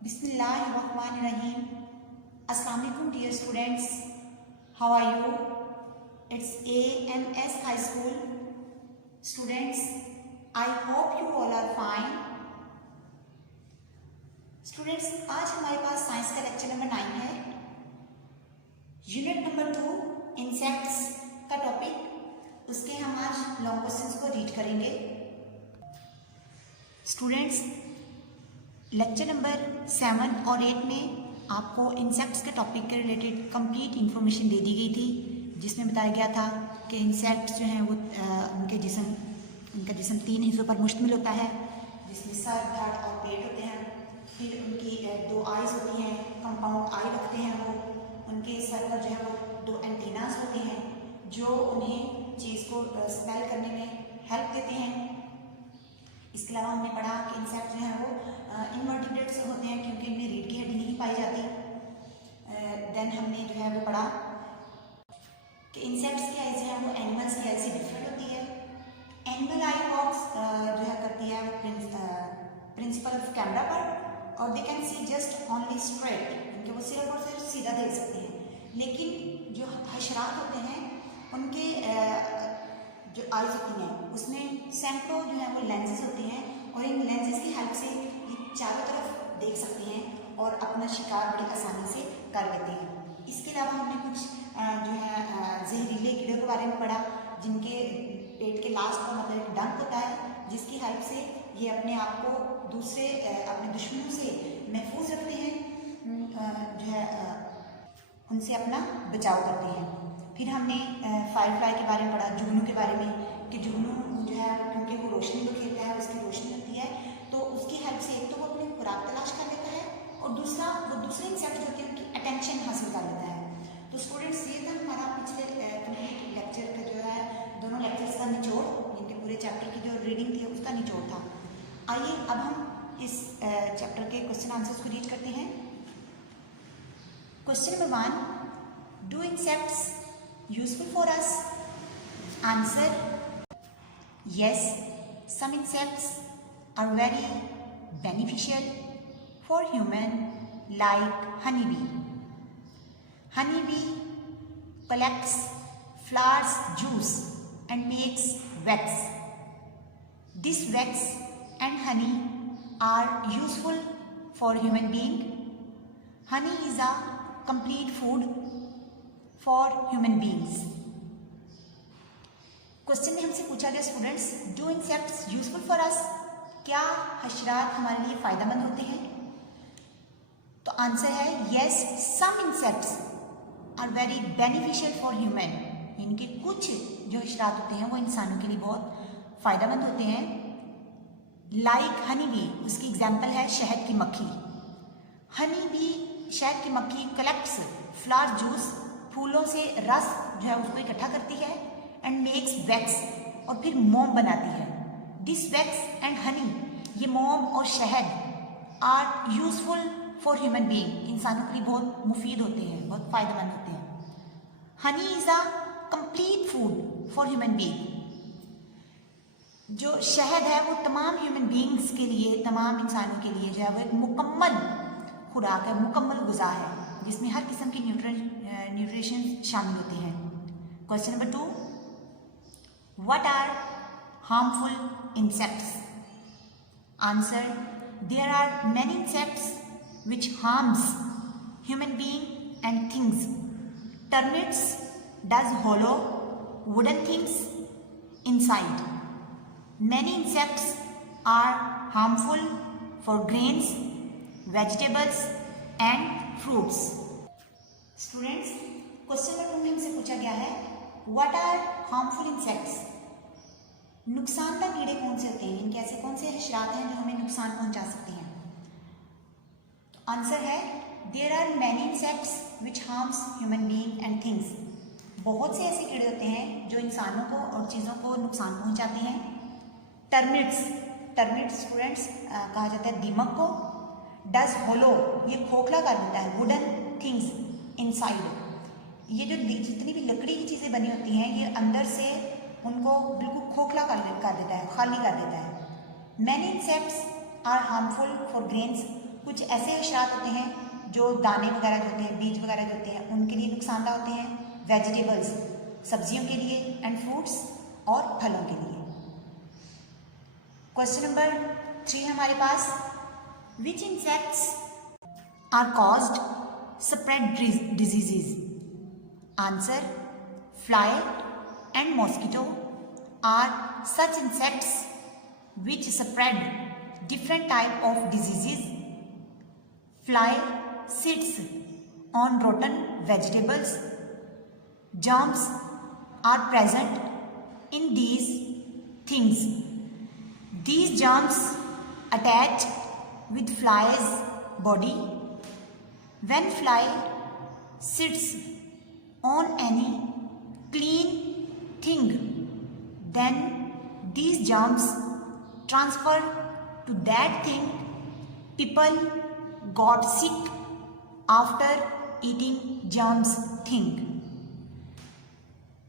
Bismillahirrahmanirrahim. Assalamu alaikum dear students. How are you? It's AMS High School. Students, I hope you all are fine. Students, आज हमारे पास science का lecture number 9 है. Unit number 2 insects का topic. उसके हम आज long questions को read करेंगे. स्टूडेंट्स, लेक्चर नंबर 7 और 8 में आपको इंसेक्ट्स के टॉपिक के रिलेटेड कंप्लीट इन्फॉर्मेशन दे दी गई थी, जिसमें बताया गया था कि इंसेक्ट्स जो हैं वो उनका जिस्म 3 हिस्सों पर मुश्तमिल होता है, जिसमें सर, धड़ और पेट होते हैं. फिर उनकी 2 आइज़ होती हैं, कंपाउंड आई रखते हैं वो. उनके सर पर जो है वो 2 एंटीनास होते हैं जो उन्हें चीज़ को स्पेल करने में हेल्प देते हैं. इसके अलावा हमने पढ़ा कि इंसेक्ट जो है वो इनवर्टिब्रेट्स होते हैं क्योंकि इनमें रीढ़ की हड्डी नहीं पाई जाती. देन हमने जो है वो पढ़ा कि इंसेक्ट्स की आइज़ जो है वो एनिमल्स की आइज़ से डिफरेंट होती है. एनिमल आई बॉक्स जो है करती है प्रिंसिपल ऑफ कैमरा पर, और they can see just only straight, उनके वो सिर्फ और सिर्फ सीधा देख सकते हैं. लेकिन जो हशरात होते हैं उनके जो आइज़ होती हैं उसमें सैकड़ों जो है वो लेंसेज होते हैं, और इन लेंसेज की हेल्प से ये चारों तरफ देख सकते हैं और अपना शिकार बड़ी आसानी से कर लेते हैं. इसके अलावा हमने कुछ जो है जहरीले कीड़ों के बारे में पढ़ा, जिनके पेट के लास्ट पर मतलब एक डंक होता है, जिसकी हेल्प से ये अपने आप को दूसरे अपने दुश्मनों से महफूज रखते हैं, जो है उनसे अपना बचाव करते हैं. फिर हमने फायरफ्लाई के बारे में पढ़ा, जुगनू के बारे में, कि जुगनू जो है क्योंकि वो रोशनी को खेलता है, उसकी रोशनी होती है, तो उसकी हेल्प से एक तो वो अपनी खुराक तलाश कर लेता है, और दूसरा वो दूसरे इंसेक्ट जो होते हैं उनकी अटेंशन हासिल कर लेता है. तो स्टूडेंट्स, ये था हमारा पिछले कंप्लीट लेक्चर का जो है दोनों लेक्चर्स का निचोड़, इनके पूरे चैप्टर की जो रीडिंग थी उसका निचोड़ था. आइए अब हम इस चैप्टर के क्वेश्चन आंसर्स को रीड करते हैं. Question number 1, do insects useful for us? Answer: yes, some insects are very beneficial for human, like honeybee. Honeybee collects flowers juice and makes wax. This wax and honey are useful for human being. Honey is a complete food for human beings. Question में हमसे पूछा गया students, do insects useful for us? क्या हशरात हमारे लिए फ़ायदेमंद होते हैं? तो आंसर है yes, some insects are very beneficial for human. इनके कुछ जो हशरात होते हैं वो इंसानों के लिए बहुत फ़ायदेमंद होते हैं. लाइक हनी बी, उसकी एग्जाम्पल है शहद की मक्खी. हनी बी, शहद की मक्खी, कलेक्ट्स फ्लावर जूस, फूलों से रस जो है उसको इकट्ठा करती है, एंड मेक्स वैक्स, और फिर मोम बनाती है. दिस वैक्स एंड हनी, ये मोम और शहद are useful for human being, इंसानों के लिए बहुत मुफीद होते हैं, बहुत फ़ायदेमंद होते हैं. Honey is a complete food for human being. जो शहद है वो तमाम ह्यूमन बीइंग्स के लिए, तमाम इंसानों के लिए जो है वो एक मुकम्मल खुराक है, मुकम्मल गुज़ा है, जिसमें हर किस्म की न्यूट्रिशन शामिल होते हैं. Question number 2, what are harmful insects? Answer: there are many insects which harms human being and things. Termites does hollow wooden things inside. Many insects are harmful for grains, vegetables and fruits. Students, question number 2 में हमसे पूछा गया है what are harmful insects? नुकसानदेह कीड़े कौन से होते हैं? इनके ऐसे कौन से हशरात हैं जो हमें नुकसान पहुंचा सकते हैं? तो आंसर है there are many insects which harms human being and things. बहुत से ऐसे कीड़े होते हैं जो इंसानों को और चीज़ों को नुकसान पहुंचाते हैं. टर्मिट्स, टर्मिट्स स्टूडेंट्स कहा जाता है दीमक को. डज होलो, ये खोखला कर देता है. वुडन थिंग्स इनसाइड, ये जो जितनी भी लकड़ी की चीज़ें बनी होती हैं ये अंदर से उनको बिल्कुल खोखला कर देता है, खाली कर देता है. Many insects are harmful for grains. कुछ ऐसे हशरात होते हैं जो दाने वगैरह जो होते हैं, बीज वगैरह जो होते हैं, उनके लिए नुकसानदायक होते हैं। वेजिटेबल्स, सब्जियों के लिए, एंड फ्रूट्स और फलों के लिए। क्वेश्चन नंबर 3 हमारे पास, which insects are caused spread diseases? Answer, fly and mosquito are such insects which spread different type of diseases. Fly sits on rotten vegetables. Germs are present in these things. These germs attach with fly's body. When fly sits on any clean thing, then these germs transfer to that thing. People got sick after eating germs thing.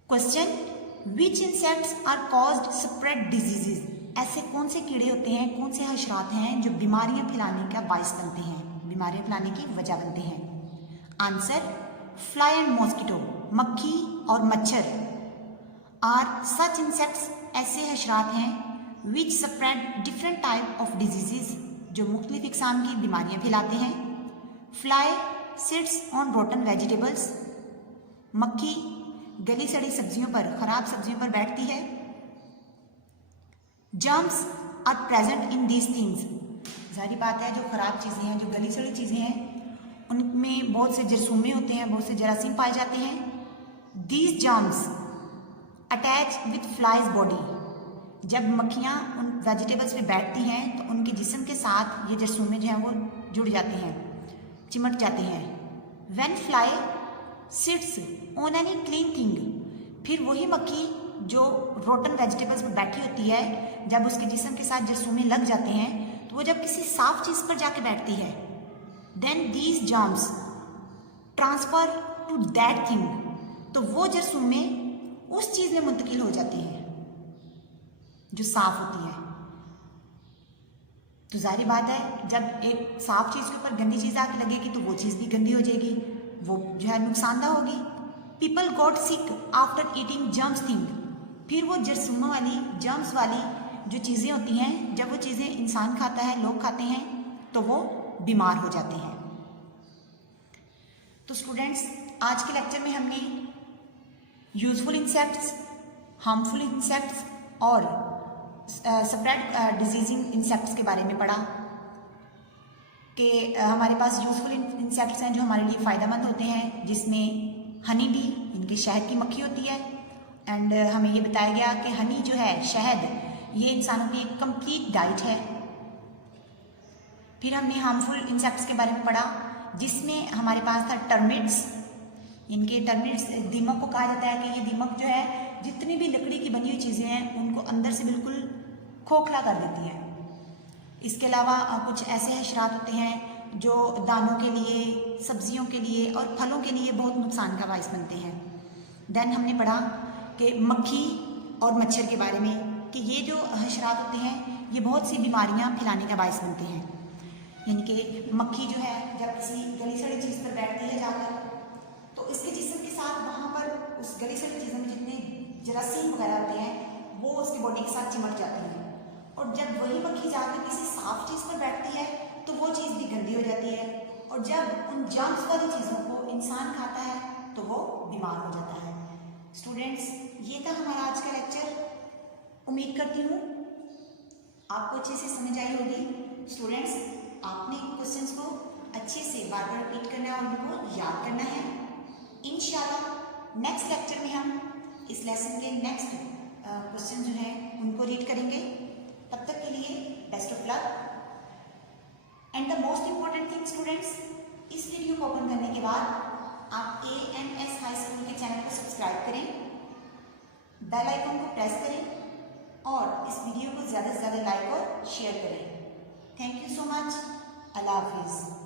Question, which insects are caused spread diseases? ऐसे कौन से कीड़े होते हैं, कौन से हशरात हैं जो बीमारियां फैलाने का बायस बनते हैं, बीमारियां फैलाने की वजह बनते हैं? आंसर, फ्लाई एंड मॉस्किटो, मक्खी और मच्छर। आर सच इंसेक्ट्स, ऐसे हशरात हैं which spread different type of diseases, जो मुख्तलिफ इकसाम की बीमारियां फैलाते हैं। Fly sits on rotten vegetables, मक्खी गली सड़ी सब्जियों पर, खराब सब्जियों पर बैठती है। Germs are present in these things, जाहिर बात है जो खराब चीज़ें हैं, जो गली सड़ी चीज़ें हैं, उनमें बहुत से जरसूमे होते हैं, बहुत से जरासीम पाए जाते हैं। These germs attach with flies body, जब मक्खियाँ उन वेजिटेबल्स पे बैठती हैं तो उनके जिस्म के साथ ये जरसूमे जो हैं वो जुड़ जाते हैं, चिमट जाते हैं। When fly sits on any clean thing, फिर वही मक्खी जो रोटन वेजिटेबल्स पर बैठी होती है, जब उसके जिस्म के साथ जरसूमे लग जाते हैं तो वो जब किसी साफ चीज़ पर जाके बैठती है, then these germs transfer to that thing, तो वो जरसूमे उस चीज़ में मुंतकिल हो जाती है जो साफ होती है। तो जाहिर बात है जब एक साफ चीज़ के ऊपर गंदी चीज़ आके लगेगी तो वो चीज़ भी गंदी हो जाएगी, वो जो है नुकसानदा होगी। People got sick after eating germs thing, फिर वो जरसूमों वाली, जर्म्स वाली जो चीज़ें होती हैं, जब वो चीज़ें इंसान खाता है, लोग खाते हैं, तो वो बीमार हो जाते हैं। तो स्टूडेंट्स, आज के लेक्चर में हमने यूजफुल इंसेक्ट्स, हार्मफुल इंसेक्ट्स और स्प्रेड डिजीजिंग इंसेक्ट्स के बारे में पढ़ा कि हमारे पास यूजफुल इंसेक्ट्स हैं जो हमारे लिए फ़ायदेमंद होते हैं, जिसमें हनी बी, इनकी शहद की मक्खी होती है। एंड हमें ये बताया गया कि हनी जो है, शहद, ये इंसानों की एक कंप्लीट डाइट है। फिर हमने हार्मफुल इंसेक्ट्स के बारे में पढ़ा, जिसमें हमारे पास था टर्मिट्स। इनके टर्मिट्स, दीमक को कहा जाता है कि ये दीमक जो है जितनी भी लकड़ी की बनी हुई चीज़ें हैं उनको अंदर से बिल्कुल खोखला कर देती है। इसके अलावा कुछ ऐसे हशरात होते हैं जो दानों के लिए, सब्जियों के लिए और फलों के लिए बहुत नुकसान का बायस बनते हैं। देन हमने पढ़ा कि मक्खी और मच्छर के बारे में कि ये जो हशरात होते हैं ये बहुत सी बीमारियां फैलाने का बायस बनते हैं। यानी कि मक्खी जो है जब किसी गली सड़ी चीज़ पर बैठती है जाकर, तो इसके जिस्म के साथ वहाँ पर उस गली सड़ी चीज़ों में जितने जरासीम वगैरह होते हैं वो उसकी बॉडी के साथ चिमट जाते हैं, और जब वही मक्खी जाकर किसी साफ चीज़ पर बैठती है तो वो चीज़ भी गंदी हो जाती है, और जब उन जर्म्स वाली चीज़ों को इंसान खाता है तो वो बीमार हो जाता है। स्टूडेंट्स, ये था हमारा आज का लेक्चर। उम्मीद करती हूँ आपको अच्छे से समझ आई होगी। स्टूडेंट्स, आपने क्वेश्चंस को अच्छे से बार बार रिपीट करना है और उनको याद करना है। इंशाल्लाह नेक्स्ट लेक्चर में हम इस लेसन के नेक्स्ट क्वेश्चन जो हैं उनको रीड करेंगे। तब तक के लिए best of luck. And the most important thing students, इस वीडियो को ओपन करने के बाद आप ANS हाई स्कूल के चैनल को सब्सक्राइब करें, बेल आइकन को प्रेस करें और इस वीडियो को ज़्यादा से ज़्यादा लाइक और शेयर करें। Thank you so much. Allah हाफिज़।